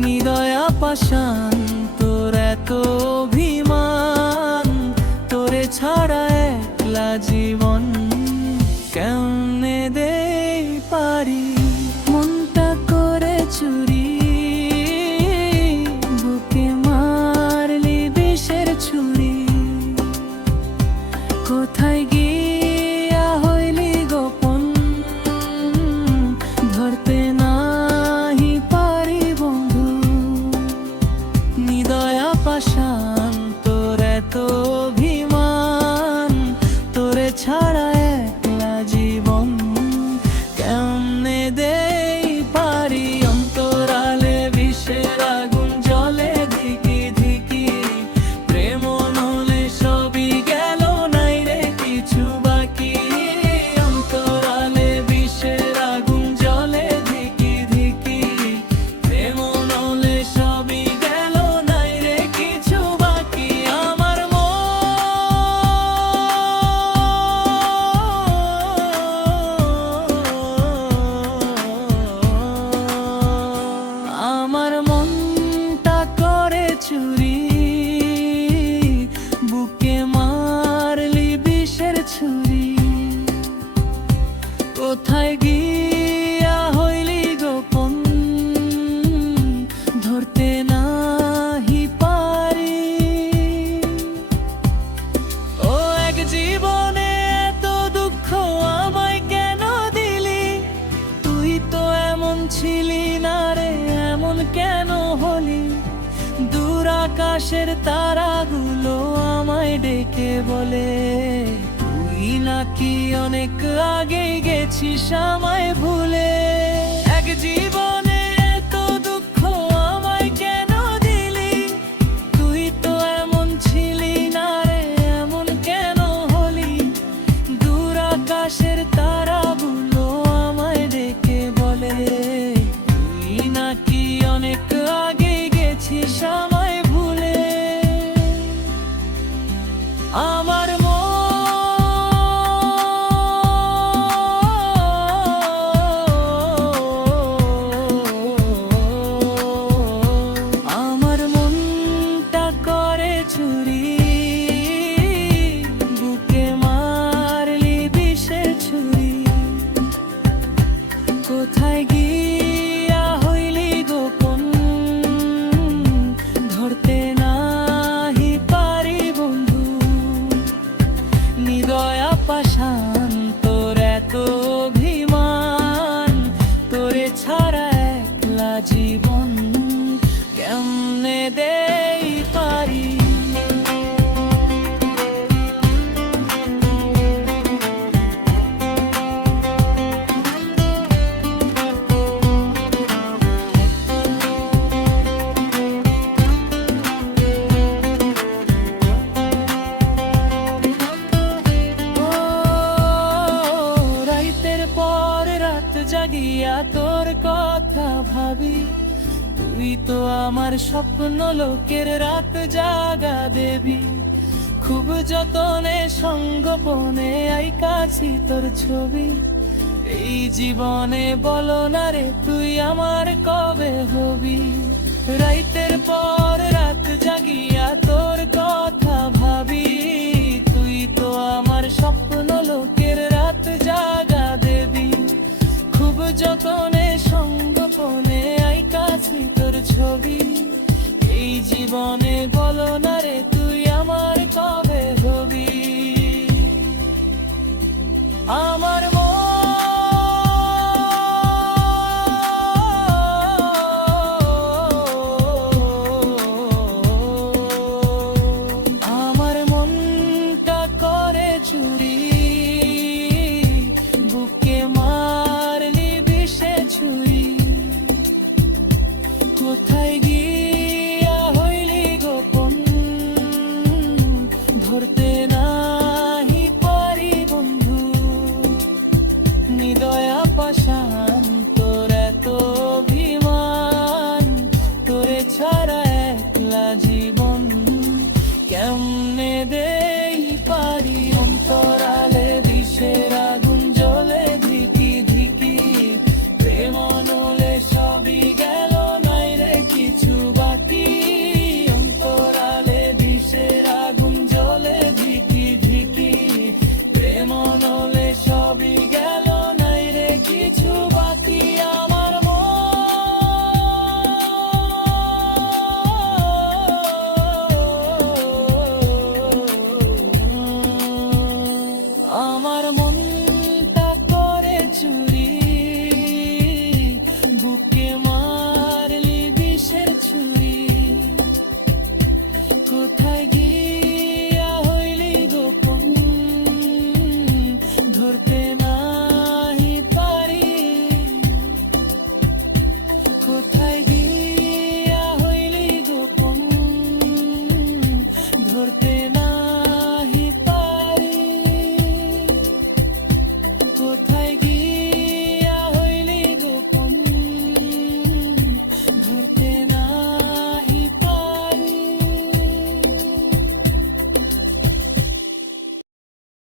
নিদয়া পাষাণ তোর এত অভিমান, তোরে ছাড়া একলা জীবন কেমনে দেই পারি। মনটা করে চুরি, বুকে মারলি বিষের ছুরি। কোথায় গিয়া হইলি গোপন, ধরতে নাহি পারি বন্ধু। নিদয়া পাষাণ তোর এত অভিমান, তোরে ছাড়া একলা জীবন কেমনে দেই পারি। অন্তরালে বিষের আগুন জ্বলে ধিকি ধিকি, প্রেম নলে সবই গেল নাই রে কিছু বাকি। অন্তরালে বিষের আগুন জ্বলে ধিকি ধিকি, প্রেম নলে সবই গেল নাই রে কিছু বাকি। আমার আমার মনটা করে চুরি, বুকে মারলি বিষের ছুরি। কোথায় গিয়া হইলি গোপন, ধরতে নাহি পারি। ও এক জীবনে এত দুঃখ আমায় কেন দিলি, তুই তো এমন ছিলি না রে, এমন কেন হলি। দূর আকাশের তারাগুলো আমায় ডেকে বলে, তুই নাকি অনেক আগে গেছিস আমায় ভুলে। এক জীবনে এত দুঃখ আমায় কেন দিলি, তুই তো এমন ছিলি না রে, এমন কেন হলি। দূর আকাশের তারাগুলো আমায় ডেকে বলে, তুই নাকি অনেক আগে গেছিস আমায় ভুলে। আমার আমার মনটা করে চুরি, বুকে মারলি বিষের ছুরি। কোথায় গিয়া হইলি গোপন, ধরতে নাহি পারি বন্ধু। নিদয়া পাষাণ তোর এত অভিমান, তোরে ছাড়া একলা জীবন কেমনে দেই পারি। রাতের পর রাত জাগিয়া তোর কথা ভাবি, তুই তো আমার স্বপ্ন লোকের রাত জাগা দেবী। খুব যতনে সঙ্গোপনে আইকাছি তোর ছবি, এই জীবনে বলো না রে তুই আমার কবে হবি। রাতের পর রাত জাগিয়া তোর কথা ভাবি, তুই তো আমার স্বপ্ন লোকের রাত জাগা দেবী। খুব যতনে সঙ্গোপনে আইকাছি তোর ছবি, এই জীবনে বলো না রে তুই আমার কবে হবি। আমার আমার মনটা করে চুরি, বুকে মারলি বিষে ছুরি। কোথায় গিয়ে